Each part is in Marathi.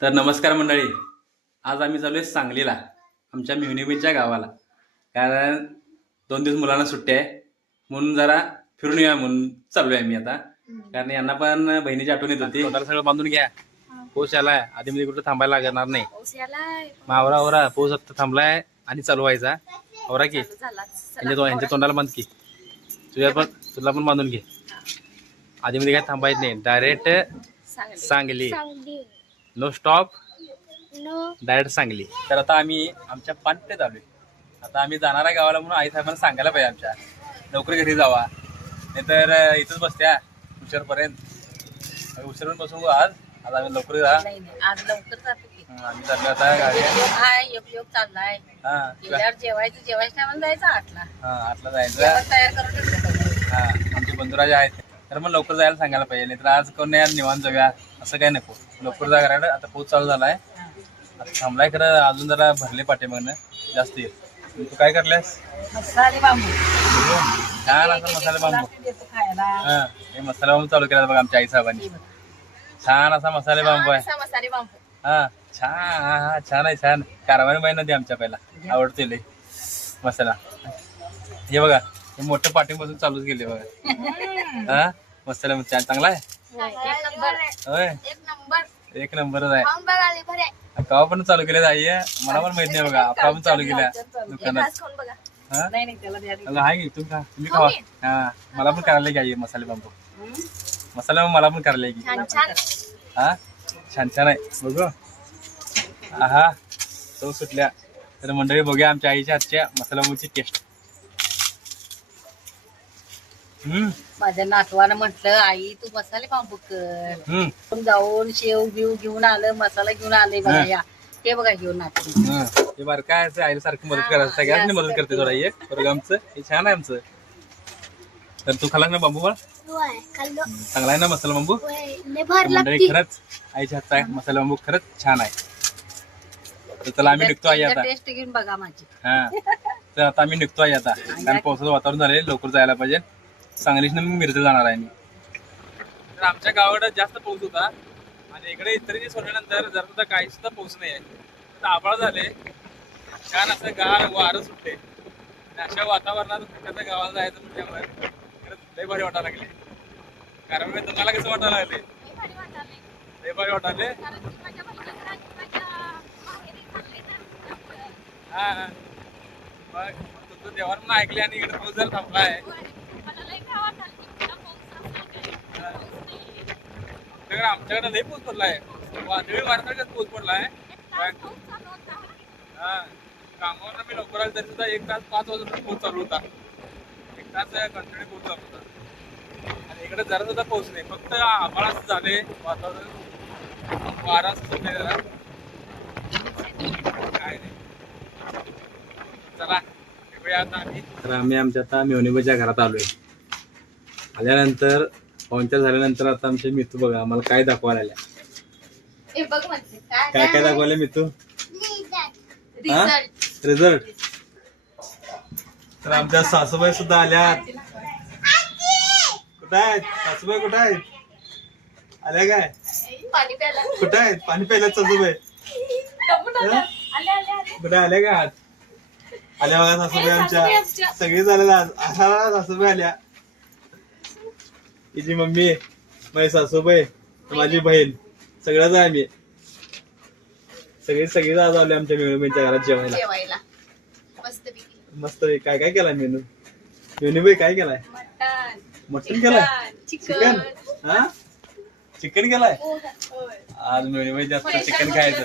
तर नमस्कार मंडळी, आज आम्ही चालू आहे सांगलीला, आमच्या मिवणीबीनच्या गावाला. कारण 2 दिवस मुलांना सुट्टी आहे म्हणून जरा फिरून येऊया म्हणून चालू आहे आम्ही आता. कारण यांना पण बहिणीची आठवण येत होती. स्वतःला सगळं बांधून घ्या, पाऊस आलाय, आधी मध्ये कुठं थांबायला लागणार नाही. मावरा आवरा, पाऊस आता थांबलाय आणि चालू व्हायचा. आवरा की यांच्या तोंडाला बांध की, तुला पण बांधून घे. आधी मध्ये काय थांबायचं नाही, direct Sangli, no stop, direct Sangli. तर आता आम्ही आमच्या पानपेठ आलोय. आता आम्ही जाणार आहे गावाला म्हणून आई साहेबांना सांगायला पाहिजे आमच्या लवकर घरी जावा, नाहीतर इथंच बसत्या उशीरपर्यंत. उशीरपर्यंत बसू आज. आज आम्ही लवकर जा, आज लवकर जातो की आम्ही चाललो आता गाडी. योग चाललाय. हा जेवायच्या टायमाला जायचं 8ला. हा 8ला जायचं. तयार करून ठेवलं. हा आमचे बंधुराजे आहेत, तर मग लवकर जायला सांगायला पाहिजे, नाहीतर आज कोण नाही निवांत जाऊया असं काय नको. लवकर जा करायला. आता पाऊस चालू झालाय, आता थांबलाय खरं, अजून जरा भरले पाठीमागनं जास्त येईल. तू काय करल्यास? मसाले बांबू छान असा मसाले बांबू. देतो खायला. हा हे मसाले बांबू चालू केला बघा आमच्या आई साहेबांनी. छान असा मसाले बांबू आहे. मसाले बांबू हा छान छान आहे, छान. कारवानी बाईंना दे आमच्या पहिला, आवडते लय मसाला. हे बघा, हे मोठं पाठीपासून चालूच गेले बघा. हा मसाला छान, चांगला आहे. होय एक नंबरच आहे. कवा पण चालू केले आई, मला पण माहित नाही बघा. आपण पण चालू केल्या दुकानात. हा आहे की तुम्ही खावा. हा मला पण करायला घ्या मसाले बांबू. मसाला मला पण करायला की. हा छान छान आहे बघू. हा तो सुटल्या. तर मंडळी बघूया आमच्या आईच्या हातच्या मसाला बांबूची टेस्ट. माझ्या नातवानं म्हटलं, आई तू मसाले बांबू कर. जाऊन शेव बिव घेऊन आलं, मसाला घेऊन आले बघा. या ते बघा घेऊन नातू. ते बरं काय आईला सारखी मदत करायचं, सगळ्यांनी मदत करते थोडा. एक बरं आमचं हे छान आहे आमचं. तर तू खाला ना बांबू बा? चांगला आहे ना मसाला बांबू? मंडळी खरंच आईच्या हातचा आहे मसाला बांबू, खरंच छान आहे. तर चला आम्ही निघतो आई आता. टेस्ट घेऊन बघा माझी. हा तर आता आम्ही निघतो आई आता, कारण पावसाचं वातावरण झालंय, लवकर जायला पाहिजे. सांगलीतनं मी मिरजेला जाणार आहे मी. तर आमच्या गावाकडे जास्त पाऊस होता आणि इकडे इतर सोडल्यानंतर जर सुद्धा काही सुद्धा पाऊस नाही आहे. तर आभाळ झाले, छान असं गार वारं सुटते. अशा वातावरणात एखाद्या गावाला जायचं म्हटल्यावर खरंच लय भारी वाटायला लागले. कारण मी तुम्हाला कसं वाटायला लागले? लय भारी वाटायले. हा मग तुमचं देवान पण ऐकले आणि इकडे पाऊस जर थांबलाय. आमच्याकडे लई पाऊस पडलाय, वादळी वारसारखाच पाऊस पडलाय. हा कामावर मी लवकर आलो तरी सुद्धा 1 तास 5 वाजता पाऊस चालू होता. 1 तास कंटिन्यू पाऊस चालू होता. आणि इकडे जरा सुद्धा पाऊस नाही, फक्त आभाळ असं झाले, वातावरण वारा असं सुटले जरा, काय नाही. चला आता आम्ही. तर आम्ही आमच्या आता मेवणीबाईच्या घरात आलोय. आल्यानंतर पाहुणचार झाल्यानंतर आता आमचे मितू बघा आम्हाला काय दाखवायला आल्या. काय काय दाखवायला मितू? रिझल्ट. तर आमच्या सासूबाई सुद्धा आल्या. कुठं आहेत सासूबाई? कुठं आहेत? आल्या काय? कुठं आहेत? पाणी प्यायला सासूबाई कुठे आल्या का? आल्या बघा सासूबाई आमच्या. सगळी झालेला असा सासूबाई आल्या. हिची मम्मी, माझी सासूबाई, माझी बहीण, सगळंच आहे आम्ही. सगळी आज आले आमच्या मेवणीबाईंच्या घरात जेवायला. मस्त. काय काय केलाय मेनू? मेवणीबाई काय केलाय? मटन केलाय? चिकन. हा चिकन केलाय आज मेवणीबाई. जास्त चिकन खायचं.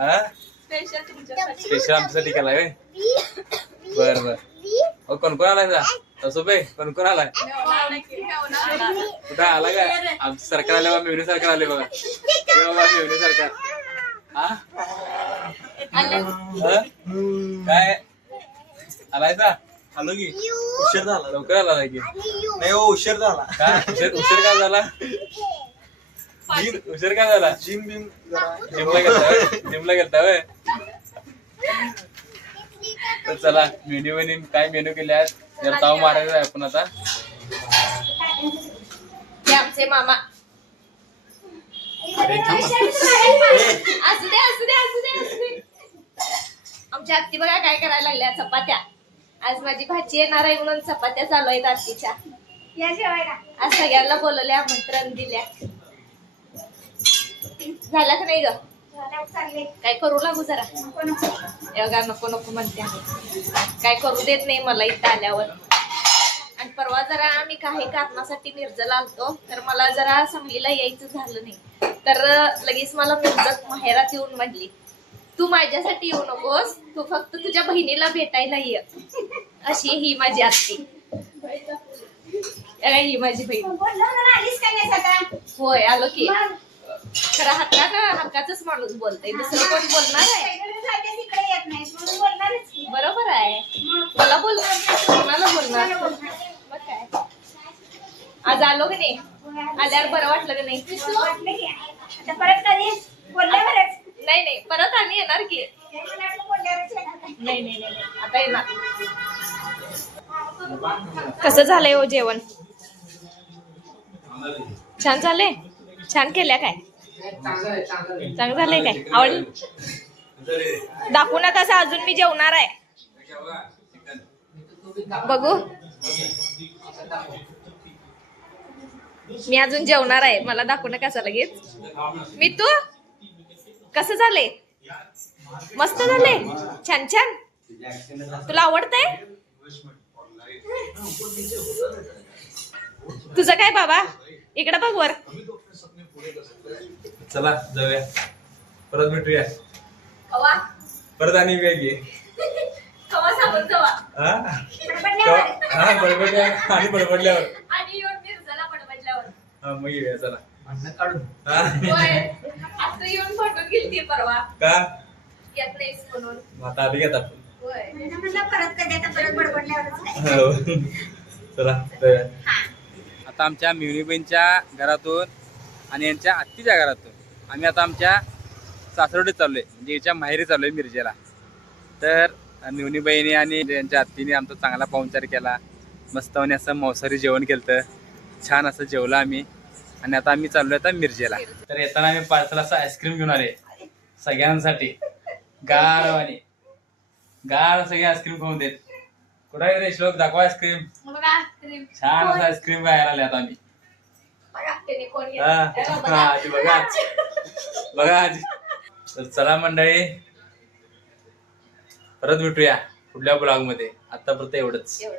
हा स्पेशल आमच्यासाठी केलाय. बर बर. कोण कोण आलाय? सासूबाई कोण कोण आलाय? कुठं आला काय? आमचं सरकार आलं बा, मेवणी सरकार आले बघा. मेवणी सरकार. हा काय आलायचा? आलो की. उशीर झाला. लवकर आला की? नाही हो, उशीर झाला. काय उशीर काय झाला? उशीर काय झाला? जिमला गेलता होय. तर चला मेन्यू काय मेनू केले आहेत जर ताव मारायचं आहे आपण आता. आमचे मामा असं आमच्या आत्ती बघा काय करायला लागल्या, चपात्या. आज माझी भाची येणार आहे म्हणून चपात्या चालू आहेत आत्तीच्या. या जेवायला आज सगळ्यांना बोलवले, आमंत्रण दिल्या. झालं का नाही ग? काय करू लागू जरा? एवढा नको नको म्हणते, काय करू देत नाही मला इथं आल्यावर. आणि परवा जरा आम्ही काही कारणासाठी मिरजला आलतो, तर मला जरा सांगलीला यायचं झालं नाही, तर लगेच मला मिरजत माहेरात येऊन म्हणली तू माझ्यासाठी येऊ नकोस, तू फक्त तुझ्या बहिणीला भेटायला ये. अशी ही माझी आत्ती, ही माझी बहीण. होय आलो की. खरं हक्काच माणूस बोलतोय, दुसरं कोण बोलणार आहे? बरोबर आहे, मला बोलणार नाही, कोणाला बोलणार? मग काय, आज आलो की नाही? आल्यावर बरं वाटलं की नाही? परत कधी बोलल्यावरच? नाही परत आम्ही येणार की. नाही आता येणार. कसं झालंय हो जेवण? छान झालंय? छान केल्या काय? चांगलं झालंय काय? आवडलं? दाखवू नका अजून मी जेवणार आहे. बघू, मी अजून जेवणार आहे, मला दाखवू नका लगेच. मी तू कसं झालंय? मस्त झालंय, छान छान. तुला आवडतंय? तुझं काय बाबा? इकडं बघ वर. चला जाऊया, परत भेटूया. कवा परत आणि वेग घे. कवा सांगून जावा. आणि बडबडल्यावर आणि येऊन मिरजला बडबडल्यावर. हा मग येऊया, चला. होय, आता येऊन फोटो गेलती परवा. का येत नाहीस म्हणून. आता आधी घेत आपण. होय. परत कधी आता परत बडबडल्यावर. चला जाऊया. आता आमच्या मिवनीबाईंच्या घरातून आणि यांच्या आत्तीच्या घरातून आम्ही आता आमच्या सासरवडीत चाललोय, म्हणजे याच्या माहेरी चाललोय मिरजेला. तर मिवनीबाईने आणि यांच्या आत्तीने आमचा चांगला पाहुणचार केला, मस्तवने असं मांसाहारी जेवण केलं, छान असं जेवलं आम्ही. आणि आता आम्ही चाललोय आता मिरजेला. तर येताना आम्ही पार्सल असं आईस्क्रीम घेऊन आले सगळ्यांसाठी, गारवानी गार सगळे आईस्क्रीम खाऊन देत. कुठं आहे रे श्लोक, दाखवा आईस्क्रीम. छान असं आईस्क्रीम खायला आले आता आम्ही. आजी बघा आजी. तर चला मंडळी, परत भेटूया पुढल्या ब्लॉग मध्ये. आतापर्यंत एवढंच.